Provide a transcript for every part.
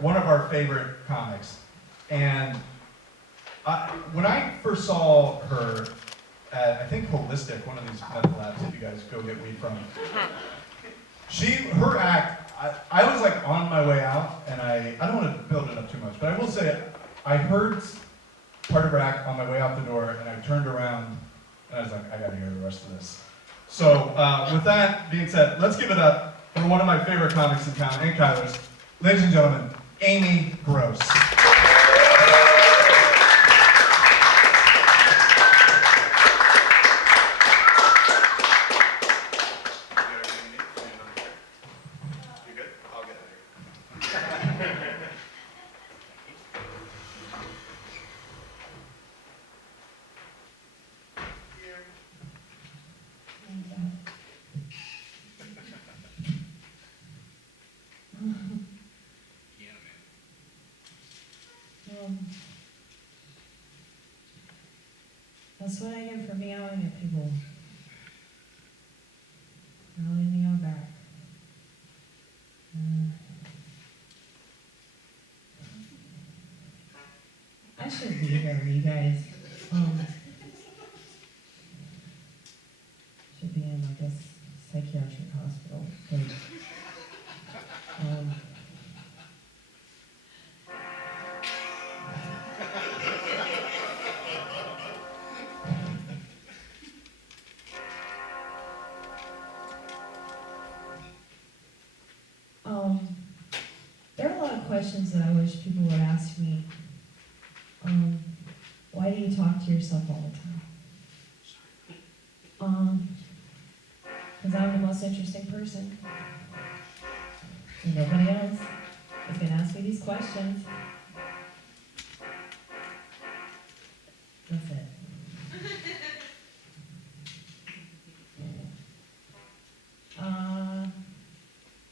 one of our favorite comics. And when I first saw her at, I think, Holistic, one of these medical labs that you guys go get weed from, her act, I was like on my way out, and I don't want to build it up too much, but I will say, I heard part of her act on my way out the door, and I turned around, and I was like, I gotta hear the rest of this. So, with that being said, let's give it up for one of my favorite comics in town, and Kyler's. Ladies and gentlemen, Amy Gross. That's what I get for meowing at people. Now they meow back. I should be here, you guys. Should be in like a psychiatric hospital. But, there are a lot of questions that I wish people would ask me. Why do you talk to yourself all the time? Because I'm the most interesting person. And nobody else is going to ask me these questions. That's it.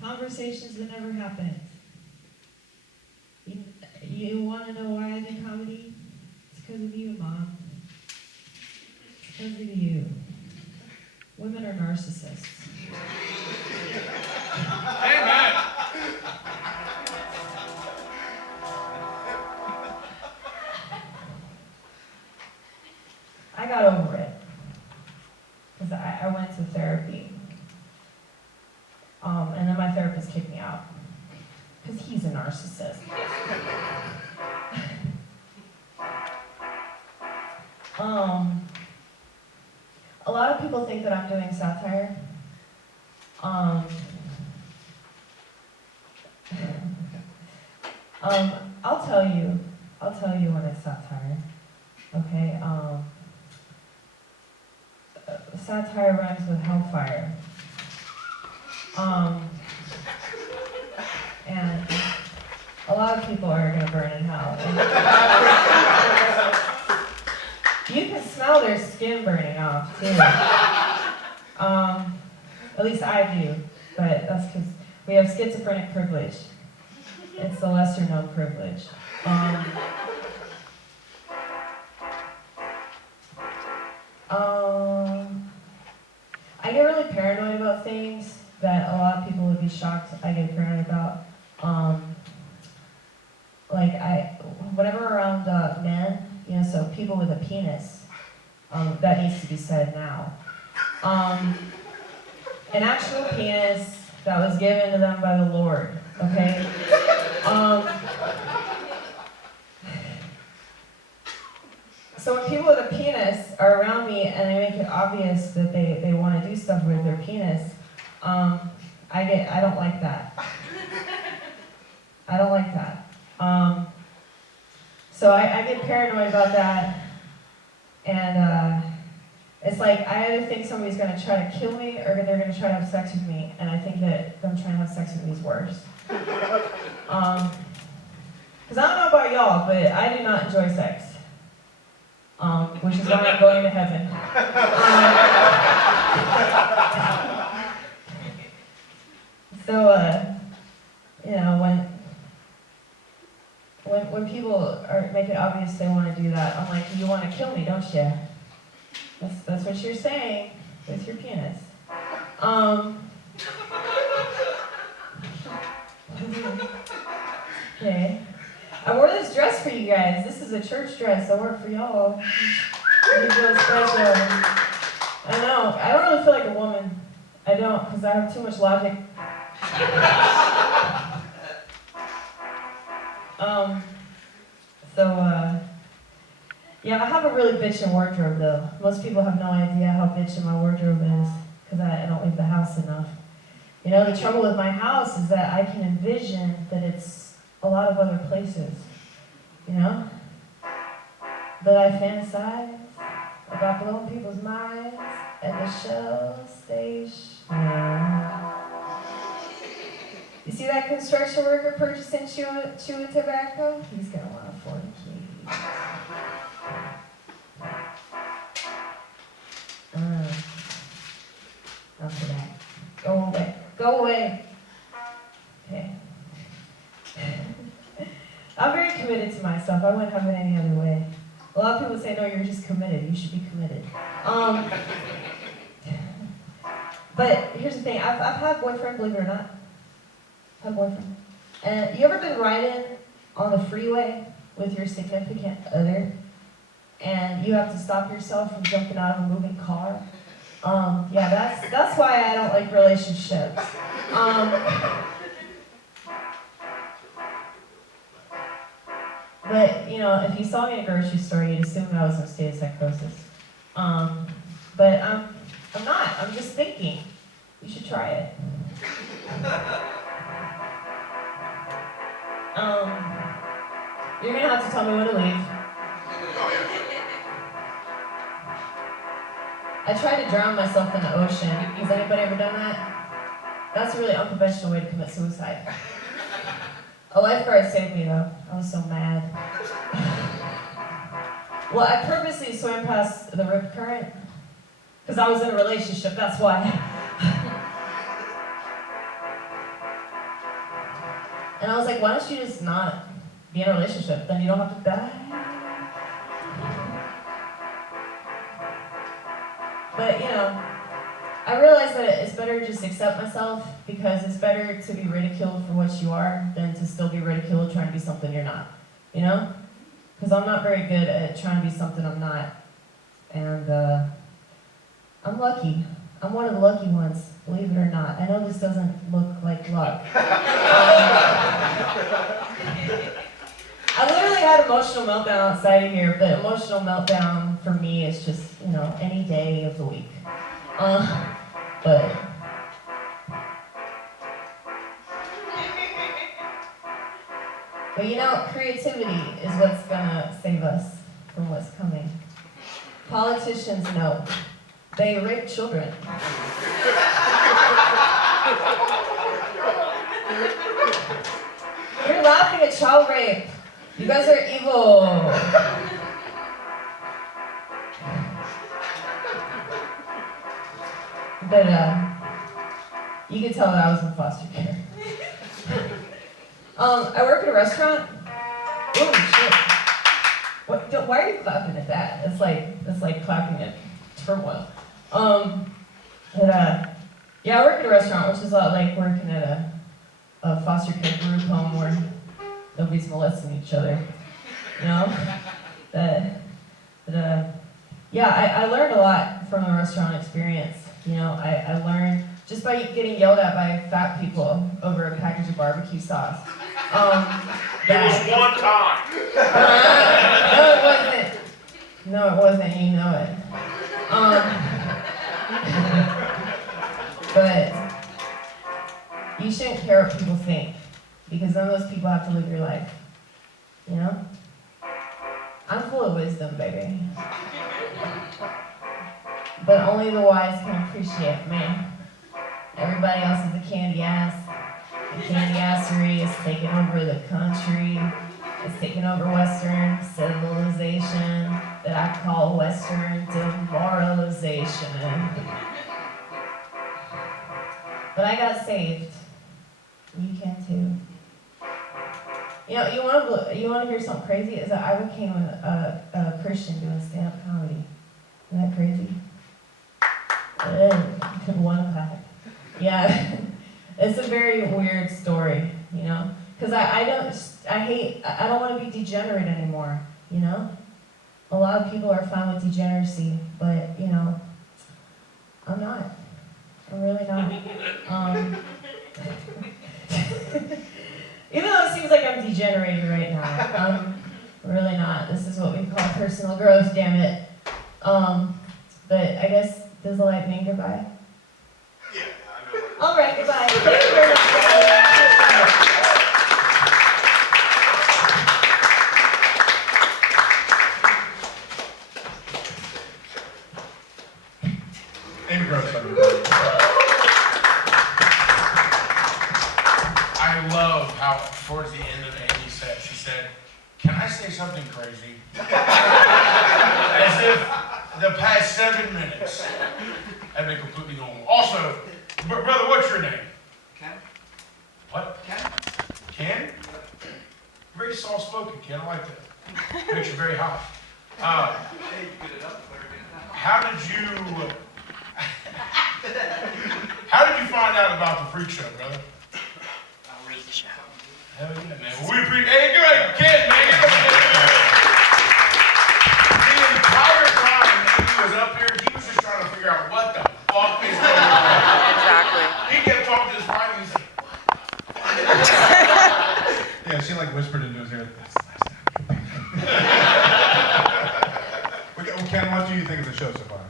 Conversations that never happened. You want to know why I do comedy? It's because of you, Mom. It's because of you. Women are narcissists. Amen. I got over it. Because I went to therapy. And then my therapist kicked me out. Because he's a narcissist. A lot of people think that I'm doing satire. I'll tell you when it's satire. Okay? Satire rhymes with hellfire. And a lot of people are going to burn in hell. You can smell their skin burning off, too. At least I do, but that's because we have schizophrenic privilege. It's the lesser known privilege. I get really paranoid about things that a lot of people would be shocked I get paranoid about. Whenever around men, so people with a penis, that needs to be said now. An actual penis that was given to them by the Lord, okay? So when people with a penis are around me and they make it obvious that they want to do stuff with their penis, I don't like that. I don't like that. So I get paranoid about that, and it's like I either think somebody's going to try to kill me or they're going to try to have sex with me, and I think that them trying to have sex with me is worse. Because I don't know about y'all, but I do not enjoy sex. Which is why I'm going to heaven. When people make it obvious they want to do that, I'm like, you want to kill me, don't you? That's what you're saying with your penis. Okay. I wore this dress for you guys. This is a church dress. I wore it for y'all. You feel special. I know. I don't really feel like a woman. I don't, because I have too much logic. Yeah, I have a really bitchin' wardrobe though. Most people have no idea how bitchin' my wardrobe is, because I don't leave the house enough. You know, the trouble with my house is that I can envision that it's a lot of other places, you know? That I fantasize about blowing people's minds at the show stage. Yeah. You see that construction worker purchasing chewing tobacco? He's gonna want to fornicate. After that. Go away. Go away. Okay. I'm very committed to myself. I wouldn't have it any other way. A lot of people say, no, you're just committed. You should be committed. But here's the thing. I've had a boyfriend, believe it or not. I've had a boyfriend. And you ever been riding on the freeway with your significant other, and you have to stop yourself from jumping out of a moving car? Yeah, that's why I don't like relationships. But, you know, if you saw me in a grocery store, you'd assume I was in a state of psychosis. But I'm not. I'm just thinking. You should try it. You're gonna have to tell me when to leave. I tried to drown myself in the ocean. Has anybody ever done that? That's a really unconventional way to commit suicide. A lifeguard saved me though. I was so mad. Well, I purposely swam past the rip current because I was in a relationship, that's why. And I was like, why don't you just not be in a relationship? Then you don't have to die. But, you know, I realized that it's better to just accept myself because it's better to be ridiculed for what you are than to still be ridiculed trying to be something you're not, you know? Because I'm not very good at trying to be something I'm not. And I'm lucky. I'm one of the lucky ones, believe it or not. I know this doesn't look like luck. I literally had emotional meltdown outside of here, but emotional meltdown for me is just, you know, any day of the week. But you know, creativity is what's gonna save us from what's coming. Politicians know. They rape children. You're laughing at child rape. You guys are evil. But you could tell that I was in foster care. I work at a restaurant. Holy shit! Why are you clapping at that? It's like clapping at turmoil. Yeah, I work at a restaurant, which is a lot like working at a foster care group home where nobody's molesting each other. You know? Yeah, I learned a lot from the restaurant experience. You know, I learned just by getting yelled at by fat people over a package of barbecue sauce. There was one time. No, it wasn't. You know it. But you shouldn't care what people think, because none of those people have to live your life. You know? I'm full of wisdom, baby. But only the wise can appreciate me. Everybody else is a candy ass. The candy assery is taking over the country. It's taking over Western civilization that I call Western demoralization. But I got saved. You can too. You know, you want to hear something crazy? Is that I became a Christian doing stand-up comedy. Isn't that crazy? One clap. Yeah. It's a very weird story, you know? Because I don't I don't want to be degenerate anymore, you know? A lot of people are fine with degeneracy, but, you know, I'm not. I'm really not. Even though it seems like I'm degenerating right now, I'm really not. This is what we call personal growth, damn it. But I guess, does the light mean goodbye? Yeah, I know. All right, goodbye. Thank you very much. Amy Gross, everybody. I love how towards the end of Amy's set, she said, "Can I say something crazy?" As if the past 7 minutes have been completely normal. Also, brother, what's your name? Ken? What? Ken? Ken? Very soft-spoken, Ken. I like that. Makes you very hot. Hey, you get it up. How did you find out about the freak show, brother? Hell yeah, man. Well, we appreciate. Hey, good, Ken, man. The entire time he was up here, he was just trying to figure out what the fuck is going on. Exactly. He kept talking to his wife, and he's like, Yeah, she like whispered into his ear, "That's the last time you'll be here." Well, Ken, what do you think of the show so far?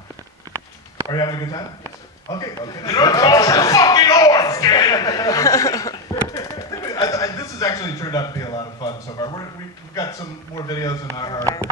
Are you having a good time? Yes, sir. Okay. "You don't cross your fucking arms, Ken." This has actually turned out to be a lot of fun so far. We've got some more videos in our